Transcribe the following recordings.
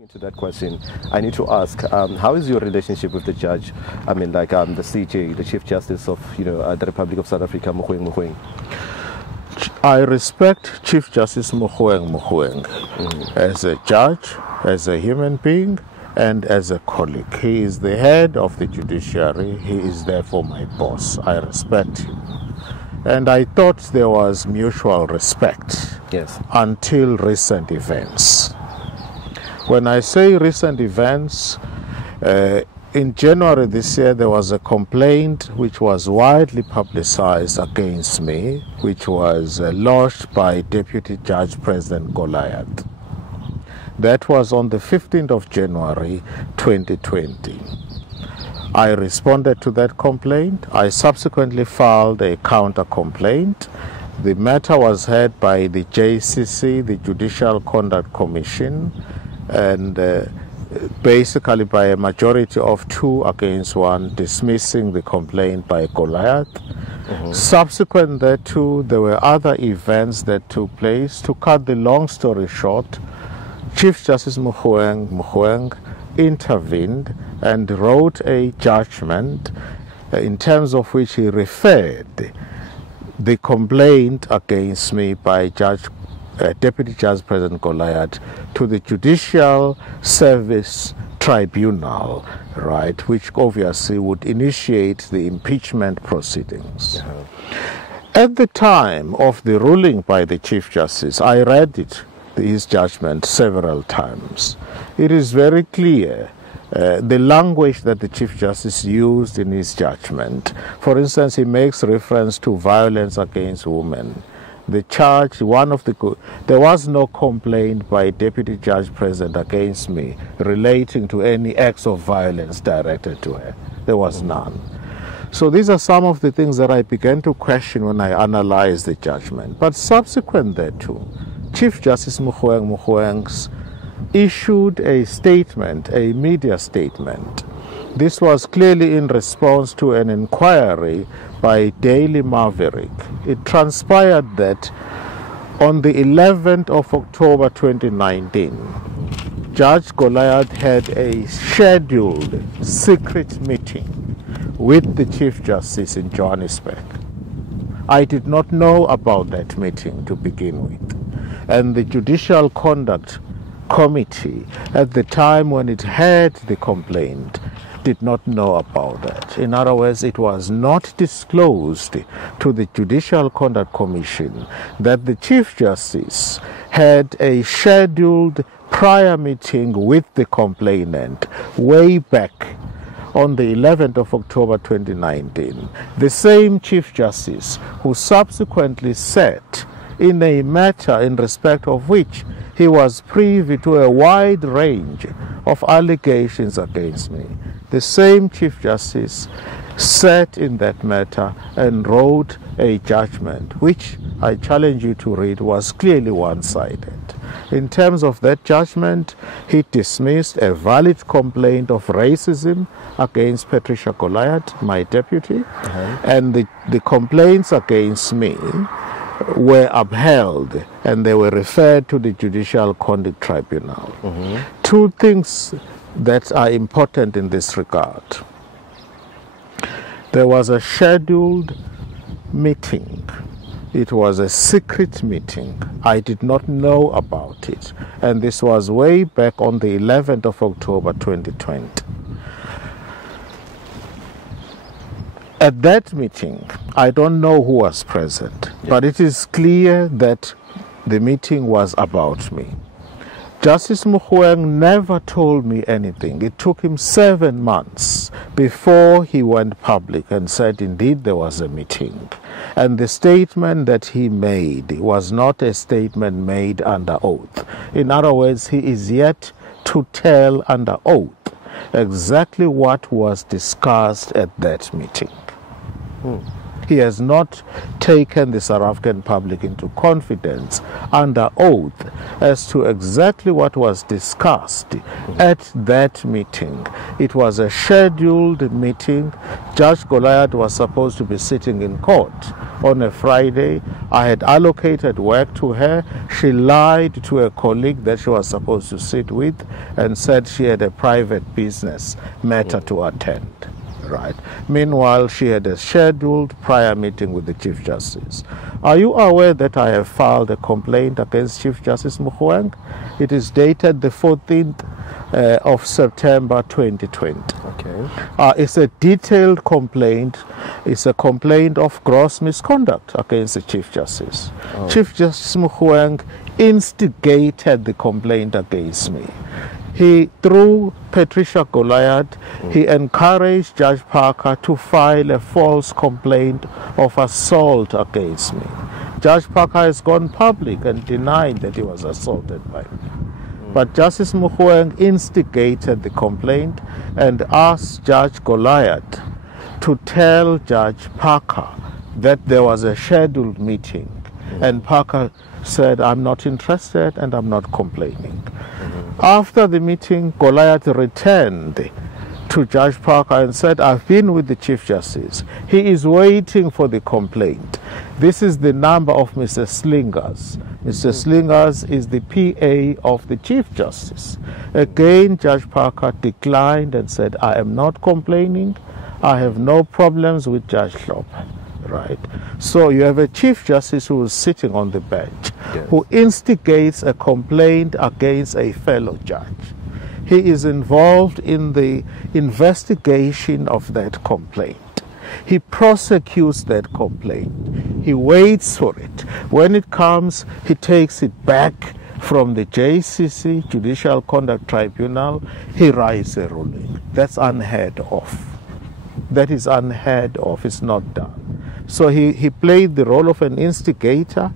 Into that question, I need to ask, how is your relationship with the judge? I mean, like the CJ, the Chief Justice of the Republic of South Africa, Mogoeng. I respect Chief Justice Mogoeng as a judge, as a human being, and as a colleague. He is the head of the judiciary. He is therefore my boss. I respect him. And I thought there was mutual respect until recent events. When I say recent events, in January this year there was a complaint which was widely publicized against me, which was lodged by Deputy Judge President Goliath. That was on the 15th of January 2020. I responded to that complaint. I subsequently filed a counter complaint. The matter was heard by the JCC, the Judicial Conduct Commission, and basically by a majority of 2 against 1, dismissing the complaint by Goliath. Subsequent thereto, there were other events that took place. To cut the long story short, Chief Justice Mogoeng intervened and wrote a judgment in terms of which he referred the complaint against me by Deputy Judge President Goliath to the Judicial Service Tribunal, right, which obviously would initiate the impeachment proceedings. At the time of the ruling by the Chief Justice, I read his judgment several times. It is very clear the language that the Chief Justice used in his judgment. For instance, he makes reference to violence against women. The charge, there was no complaint by Deputy Judge President against me relating to any acts of violence directed to her. There was none. So these are some of the things that I began to question when I analyzed the judgment. But subsequent thereto, Chief Justice Mogoeng issued a statement, a media statement. This was clearly in response to an inquiry by Daily Maverick. It transpired that on the 11th of October 2019, Judge Goliath had a scheduled secret meeting with the Chief Justice in Johannesburg. I did not know about that meeting to begin with. And the Judicial Conduct Committee, at the time when it heard the complaint, did not know about that. In other words, it was not disclosed to the Judicial Conduct Commission that the Chief Justice had a scheduled prior meeting with the complainant way back on the 11th of October 2019. The same Chief Justice who subsequently said in a matter in respect of which he was privy to a wide range of allegations against me. The same Chief Justice sat in that matter and wrote a judgment, which I challenge you to read, was clearly one-sided. In terms of that judgment, he dismissed a valid complaint of racism against Patricia Goliath, my deputy, and the complaints against me were upheld and they were referred to the Judicial Conduct Tribunal. 2 things that are important in this regard. There was a scheduled meeting. It was a secret meeting. I did not know about it. And this was way back on the 11th of October 2020. At that meeting, I don't know who was present, but it is clear that the meeting was about me. Justice Mogoeng never told me anything. It took him 7 months before he went public and said indeed there was a meeting. And the statement that he made was not a statement made under oath. In other words, he is yet to tell under oath exactly what was discussed at that meeting. He has not taken the South African public into confidence under oath as to exactly what was discussed at that meeting. It was a scheduled meeting. Judge Goliath was supposed to be sitting in court on a Friday. I had allocated work to her. She lied to a colleague that she was supposed to sit with and said she had a private business matter to attend. Right. Meanwhile, she had a scheduled prior meeting with the Chief Justice. Are you aware that I have filed a complaint against Chief Justice Mogoeng? It is dated the 14th of September 2020. Okay. It's a detailed complaint. It's a complaint of gross misconduct against the Chief Justice. Oh. Chief Justice Mogoeng instigated the complaint against me. He, through Patricia Goliath, he encouraged Judge Parker to file a false complaint of assault against me. Judge Parker has gone public and denied that he was assaulted by me. But Justice Mogoeng instigated the complaint and asked Judge Goliath to tell Judge Parker that there was a scheduled meeting. And Parker said, I'm not interested and I'm not complaining. After the meeting, Goliath returned to Judge Parker and said, I've been with the Chief Justice. He is waiting for the complaint. This is the number of Mr. Slingers. Mr. Slingers is the PA of the Chief Justice. Again, Judge Parker declined and said, I am not complaining. I have no problems with Judge Hlophe. Right. So you have a Chief Justice who is sitting on the bench, yes, who instigates a complaint against a fellow judge. He is involved in the investigation of that complaint. He prosecutes that complaint. He waits for it. When it comes, he takes it back from the JCC, Judicial Conduct Tribunal. He writes a ruling. That's unheard of. That is unheard of. It's not done. So he played the role of an instigator,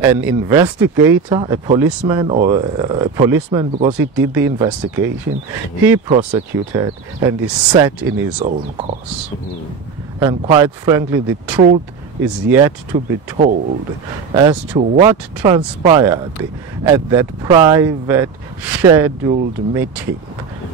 an investigator, a policeman, or a policeman because he did the investigation. He prosecuted and he sat in his own cause. And quite frankly, the truth is yet to be told as to what transpired at that private scheduled meeting.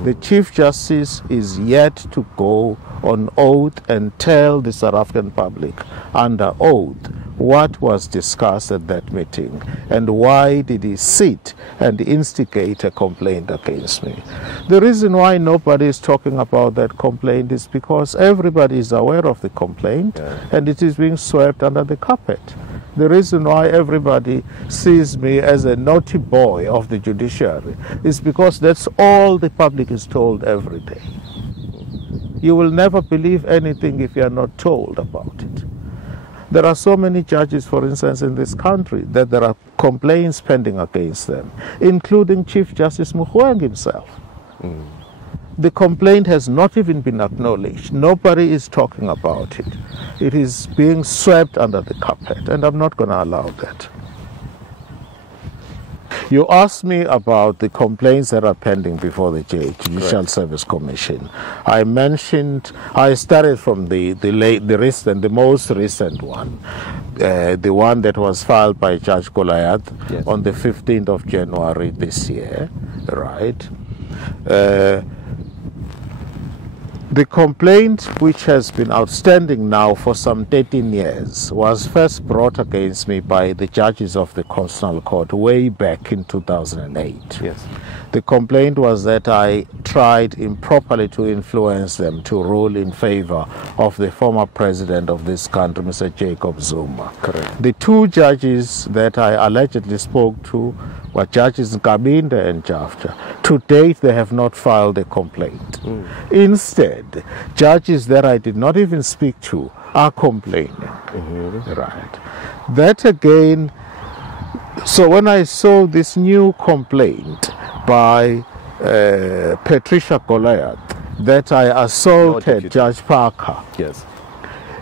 The Chief Justice is yet to go on oath and tell the South African public under oath what was discussed at that meeting and why did he sit and instigate a complaint against me. The reason why nobody is talking about that complaint is because everybody is aware of the complaint, and it is being swept under the carpet. The reason why everybody sees me as a naughty boy of the judiciary is because that's all the public is told every day. You will never believe anything if you are not told about it. There are so many judges, for instance, in this country that there are complaints pending against them, including Chief Justice Mogoeng himself. The complaint has not even been acknowledged. Nobody is talking about it. It is being swept under the carpet, and I'm not going to allow that. You asked me about the complaints that are pending before the Judicial Service Commission. I mentioned, I started from the most recent one, the one that was filed by Judge Goliath on the 15th of January this year, right? The complaint, which has been outstanding now for some 13 years, was first brought against me by the judges of the Constitutional Court way back in 2008. Yes. The complaint was that I tried improperly to influence them to rule in favor of the former president of this country, Mr. Jacob Zuma. Correct. The two judges that I allegedly spoke to were Judges Nkabinde and Jafta. To date, they have not filed a complaint. Instead, judges that I did not even speak to are complaining. Right. That again, so when I saw this new complaint by Patricia Goliath that I assaulted Judge Parker, yes,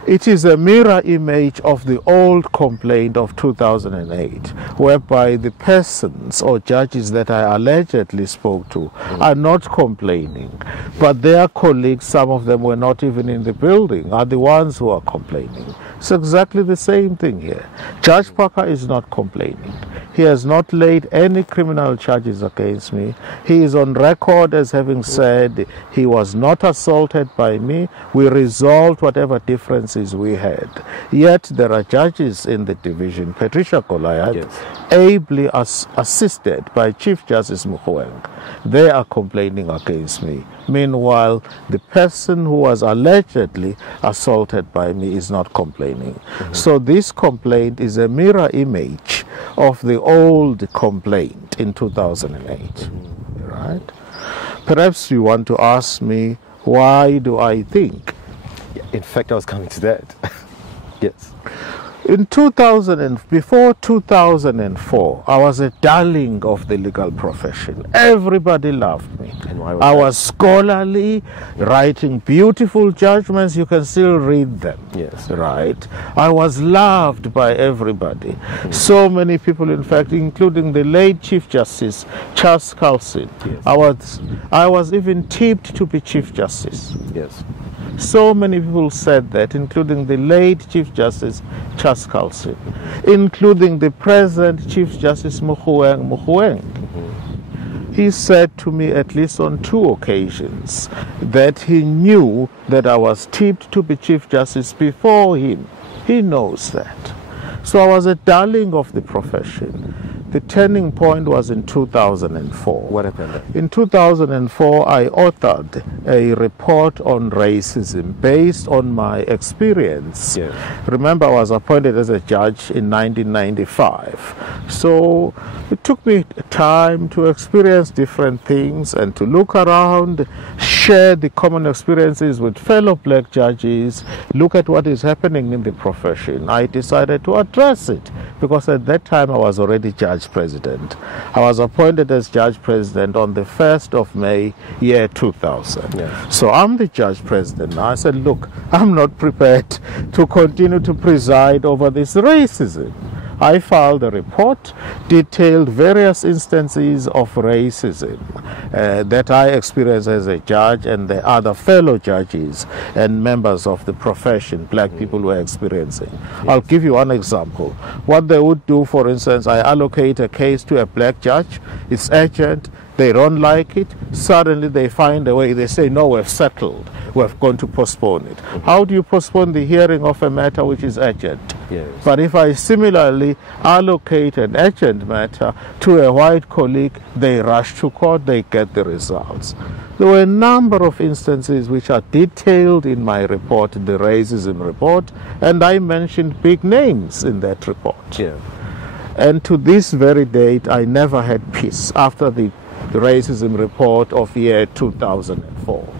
It is a mirror image of the old complaint of 2008, whereby the persons or judges that I allegedly spoke to are not complaining, but their colleagues, some of them were not even in the building, are the ones who are complaining. It's exactly the same thing here. Judge Parker is not complaining. He has not laid any criminal charges against me. He is on record as having said he was not assaulted by me. We resolved whatever differences we had. Yet there are judges in the division, Patricia Goliath, Yes. ably assisted by Chief Justice Mogoeng. They are complaining against me. Meanwhile, the person who was allegedly assaulted by me is not complaining. So this complaint is a mirror image of the old complaint in 2008. Right? Perhaps you want to ask me, why do I think? In fact, I was coming to that. Yes. In before 2004, I was a darling of the legal profession. Everybody loved me. And why was I that? was scholarly, writing beautiful judgments. You can still read them. Yes. Right? I was loved by everybody. So many people, in fact, including the late Chief Justice Charles Carlson. Yes. I was even tipped to be Chief Justice. Yes. So many people said that, including the late Chief Justice Charles Carlson, including the present Chief Justice Mogoeng. He said to me at least on 2 occasions that he knew that I was tipped to be Chief Justice before him. He knows that. So I was a darling of the profession. The turning point was in 2004. What happened? In 2004, I authored a report on racism based on my experience. Yes. Remember, I was appointed as a judge in 1995. So it took me time to experience different things and to look around, share the common experiences with fellow black judges, look at what is happening in the profession. I decided to address it because at that time I was already judge president. I was appointed as judge president on the 1st of May, year 2000. Yes. So I'm the judge president now. I said, look, I'm not prepared to continue to preside over this racism. I filed a report, detailed various instances of racism that I experienced as a judge and the other fellow judges and members of the profession, black people were experiencing. Yes. I'll give you one example. What they would do, for instance, I allocate a case to a black judge, it's urgent, they don't like it, suddenly they find a way, they say, no, we've settled, we're going to postpone it. How do you postpone the hearing of a matter which is urgent? Yes. But if I similarly allocate an urgent matter to a white colleague, they rush to court, they get the results. There were a number of instances which are detailed in my report, the racism report, and I mentioned big names in that report. Yeah. And to this very date, I never had peace after the racism report of year 2004.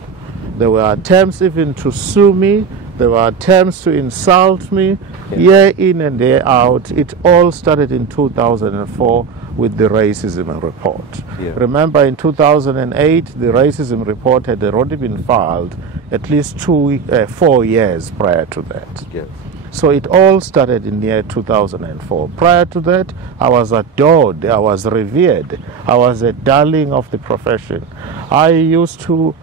There were attempts even to sue me. There were attempts to insult me. Year in and year out. It all started in 2004 with the racism report. Yeah. Remember, in 2008, the racism report had already been filed at least 4 years prior to that. Yes. So it all started in the year 2004. Prior to that, I was adored, I was revered, I was a darling of the profession. I used to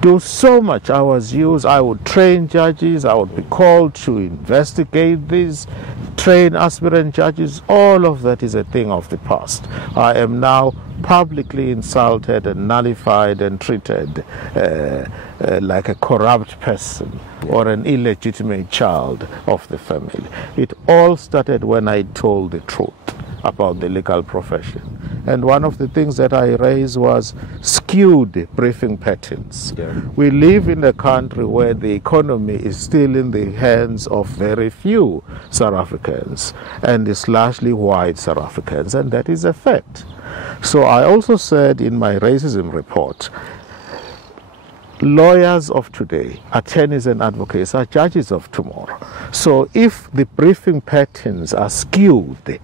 do so much. I would train judges, I would be called to investigate this, train aspirant judges. All of that is a thing of the past. I am now publicly insulted and nullified and treated like a corrupt person or an illegitimate child of the family. It all started when I told the truth about the legal profession. And one of the things that I raised was skewed briefing patterns. Yeah. We live in a country where the economy is still in the hands of very few South Africans, and it's largely white South Africans, and that is a fact. So I also said in my racism report, lawyers of today, attorneys and advocates are judges of tomorrow. So if the briefing patterns are skewed,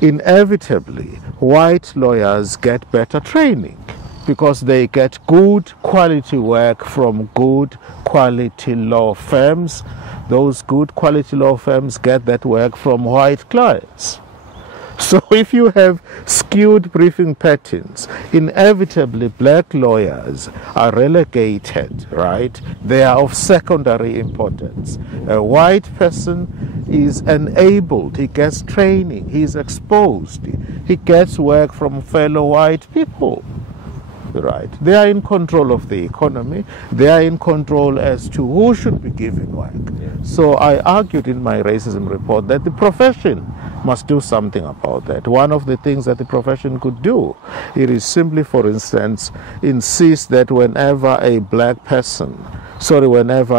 inevitably white lawyers get better training because they get good quality work from good quality law firms. those good quality law firms get that work from white clients. So if you have skewed briefing patterns, inevitably black lawyers are relegated, right? They are of secondary importance. A white person is enabled, he gets training, he is exposed, he gets work from fellow white people. Right. They are in control of the economy. They are in control as to who should be given work. Yeah. So I argued in my racism report that the profession must do something about that. One of the things that the profession could do, it is simply, for instance, insist that whenever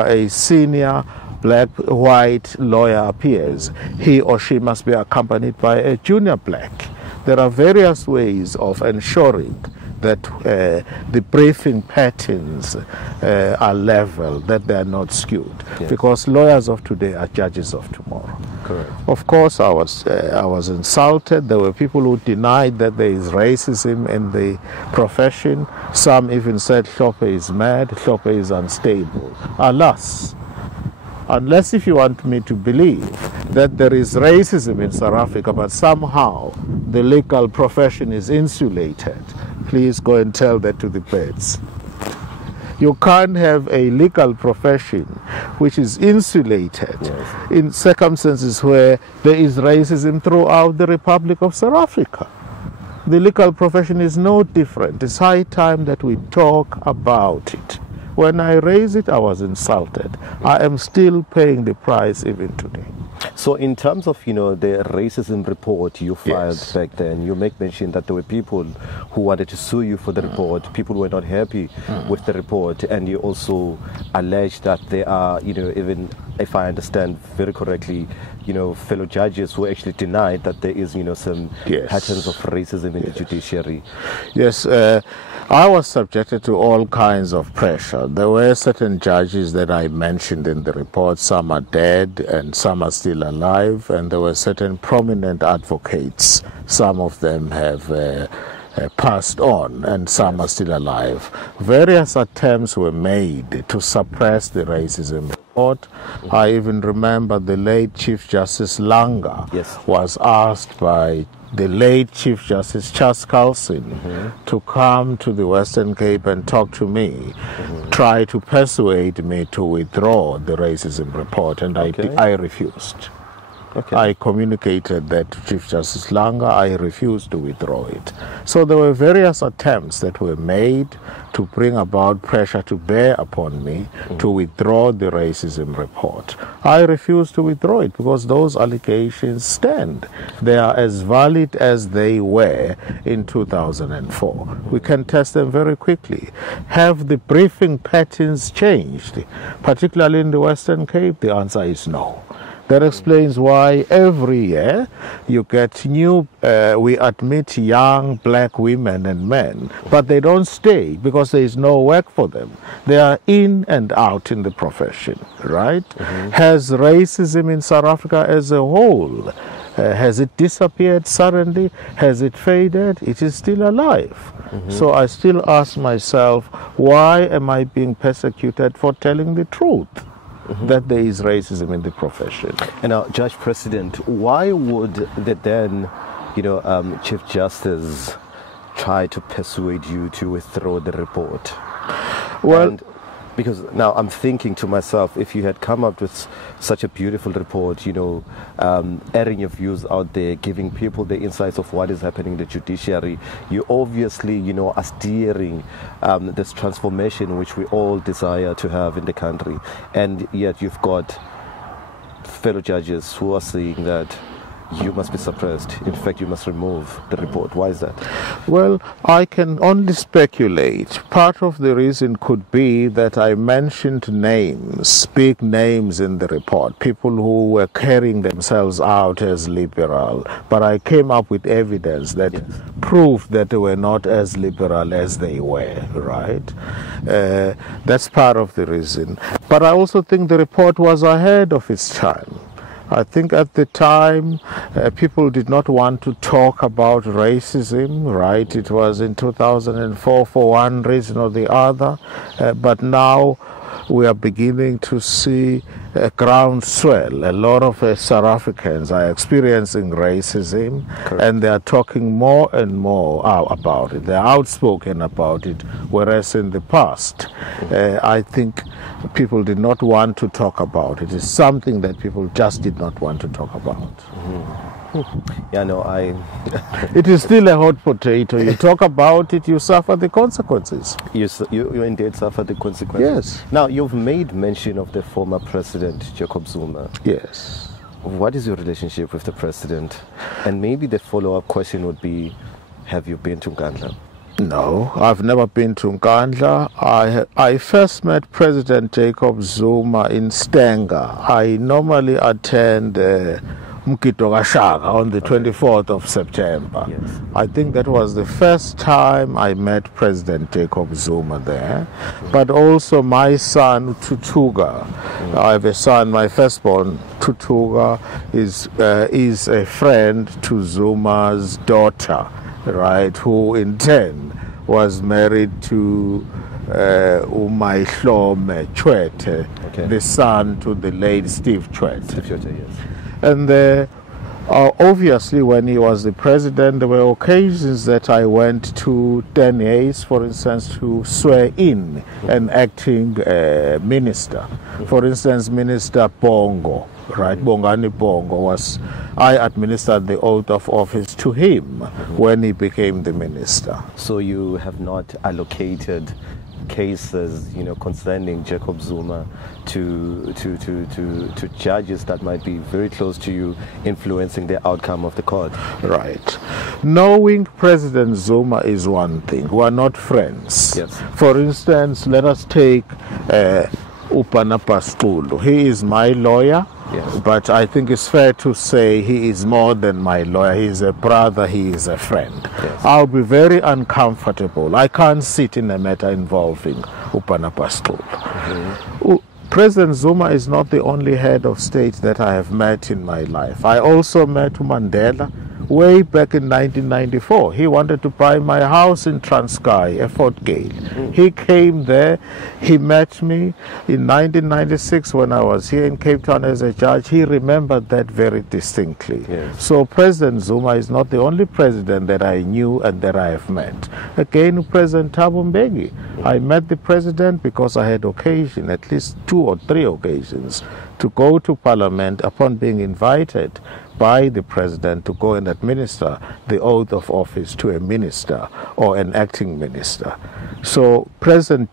a senior black white lawyer appears, he or she must be accompanied by a junior black. There are various ways of ensuring that the briefing patterns are level, that they are not skewed. Yes. Because lawyers of today are judges of tomorrow. Correct. Of course, I was insulted. There were people who denied that there is racism in the profession. Some even said Hlophe is mad, Hlophe is unstable. Alas, unless if you want me to believe that there is racism in South Africa, but somehow the legal profession is insulated, please go and tell that to the birds. You can't have a legal profession which is insulated, yes, in circumstances where there is racism throughout the Republic of South Africa. The legal profession is no different. It's high time that we talk about it. When I raised it, I was insulted. I am still paying the price even today. So in terms of, the racism report you filed, yes, back then, you make mention that there were people who wanted to sue you for the report, people who were not happy with the report, and you also allege that there are, even if I understand very correctly, fellow judges who actually denied that there is, some, yes, patterns of racism in, yes, the judiciary. Yes, I was subjected to all kinds of pressure. There were certain judges that I mentioned in the report. Some are dead and some are still alive, and there were certain prominent advocates. Some of them have passed on, and some, yes, are still alive. Various attempts were made to suppress the racism report. Mm-hmm. I even remember the late Chief Justice Langa, yes, was asked by the late Chief Justice Charles Carlson, mm-hmm, to come to the Western Cape and talk to me, mm-hmm, try to persuade me to withdraw the racism report, and okay, I refused. Okay. I communicated that to Chief Justice Langa. I refused to withdraw it. So there were various attempts that were made to bring about pressure to bear upon me, mm-hmm, to withdraw the racism report. I refused to withdraw it because those allegations stand. They are as valid as they were in 2004. We can test them very quickly. Have the briefing patterns changed, particularly in the Western Cape? The answer is no. That explains why every year you get new, we admit young black women and men, but they don't stay because there is no work for them. They are in and out in the profession, right? Mm-hmm. Has racism in South Africa as a whole, has it disappeared suddenly? Has it faded? It is still alive. Mm-hmm. So I still ask myself, why am I being persecuted for telling the truth? Mm-hmm. That there is racism in the profession. And now, Judge President, why would the then, Chief Justice try to persuade you to withdraw the report? Well, because now I'm thinking to myself, if you had come up with such a beautiful report, airing your views out there, giving people the insights of what is happening in the judiciary, you obviously, are steering this transformation which we all desire to have in the country. And yet you've got fellow judges who are saying that you must be suppressed. In fact, you must remove the report. Why is that? Well, I can only speculate. Part of the reason could be that I mentioned names, big names in the report, people who were carrying themselves out as liberal, but I came up with evidence that, yes, proved that they were not as liberal as they were, right? That's part of the reason. But I also think the report was ahead of its time. I think at the time people did not want to talk about racism, right? It was in 2004 for one reason or the other, but now we are beginning to see a groundswell. A lot of South Africans are experiencing racism. Correct. And they are talking more and more about it. They're outspoken about it, whereas in the past, I think people did not want to talk about it. It's something that people just did not want to talk about. Yeah, no, It is still a hot potato. You talk about it, you suffer the consequences. you indeed suffer the consequences. Yes. Now, you've made mention of the former president, Jacob Zuma. Yes. What is your relationship with the president? And maybe the follow-up question would be, have you been to Nkandla? No, I've never been to Nkandla. I first met President Jacob Zuma in Stenga. I normally attend Mkito Gashaka on the 24th of September. Yes. I think that was the first time I met President Jacob Zuma there. But also my son, Tutuga. I have a son, my firstborn, Tutuga, is a friend to Zuma's daughter, right, who in turn was married to Hlophe Chwete, Okay. the son to the late Steve Chwete. Yes. And obviously, when he was the president, there were occasions that I went to Hayes, for instance, to swear in an acting minister. For instance, Minister Bongo, right? Bongani Bongo I administered the oath of office to him when he became the minister. So you have not allocated cases, concerning Jacob Zuma to judges that might be very close to you, influencing the outcome of the court. Right. Knowing President Zuma is one thing. We are not friends. Yes. For instance, let us take Upanapa Skulu. He is my lawyer. Yes. But I think it's fair to say he is more than my lawyer. He is a brother, he is a friend. Yes. I'll be very uncomfortable. I can't sit in a matter involving Upanapa Skulu. President Zuma is not the only head of state that I have met in my life. I also met Mandela way back in 1994. He wanted to buy my house in Transkei, at Fort Gale. He came there, he met me in 1996 when I was here in Cape Town as a judge. He remembered that very distinctly. Yes. So President Zuma is not the only president that I knew and that I have met. Again, President Thabo Mbeki. I met the president because I had occasion, at least 2 or 3 occasions, to go to Parliament upon being invited by the president to go and administer the oath of office to a minister or an acting minister. So President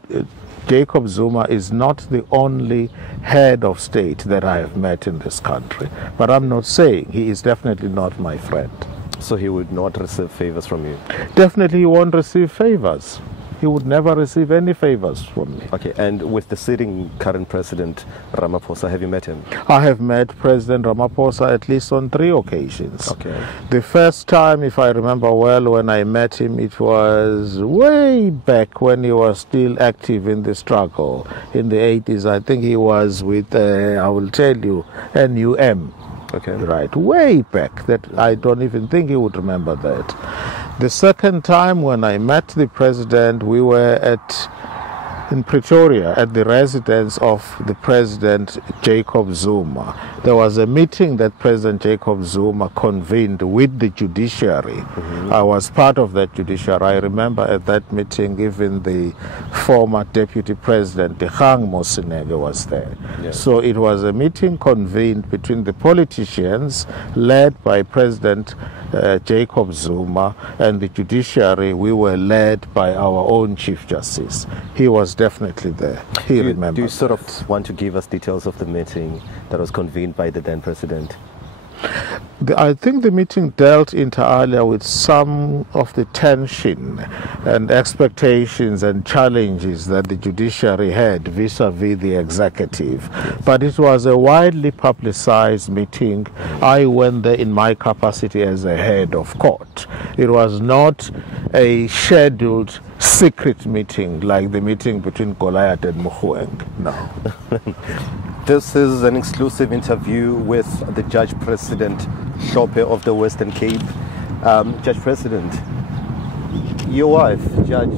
Jacob Zuma is not the only head of state that I have met in this country. But I'm not saying he is definitely not my friend. So he would not receive favors from you? Definitely he won't receive favors. He would never receive any favors from me. Okay, and with the sitting current president, Ramaphosa, have you met him? I have met President Ramaphosa at least on 3 occasions. Okay. The first time, if I remember well, when I met him, it was way back when he was still active in the struggle in the 80s. I think he was with, I will tell you, NUM. Okay. Right, way back, that I don't even think he would remember that. The second time when I met the president, we were in Pretoria at the residence of the President Jacob Zuma. There was a meeting that President Jacob Zuma convened with the judiciary. I was part of that judiciary. I remember at that meeting even the former Deputy President, Dikgang Moseneke, was there. Yes. So it was a meeting convened between the politicians led by President Jacob Zuma and the judiciary. We were led by our own Chief Justice. He was definitely there. He remembered. Do you sort of want to give us details of the meeting that was convened by the then president? I think the meeting dealt inter alia with some of the tension and expectations and challenges that the judiciary had vis-a-vis the executive. But it was a widely publicized meeting. I went there in my capacity as a head of court. It was not a scheduled secret meeting like the meeting between Goliath and Mogoeng. No. This is an exclusive interview with the Judge President Hlophe of the Western Cape. Judge President, your wife, Judge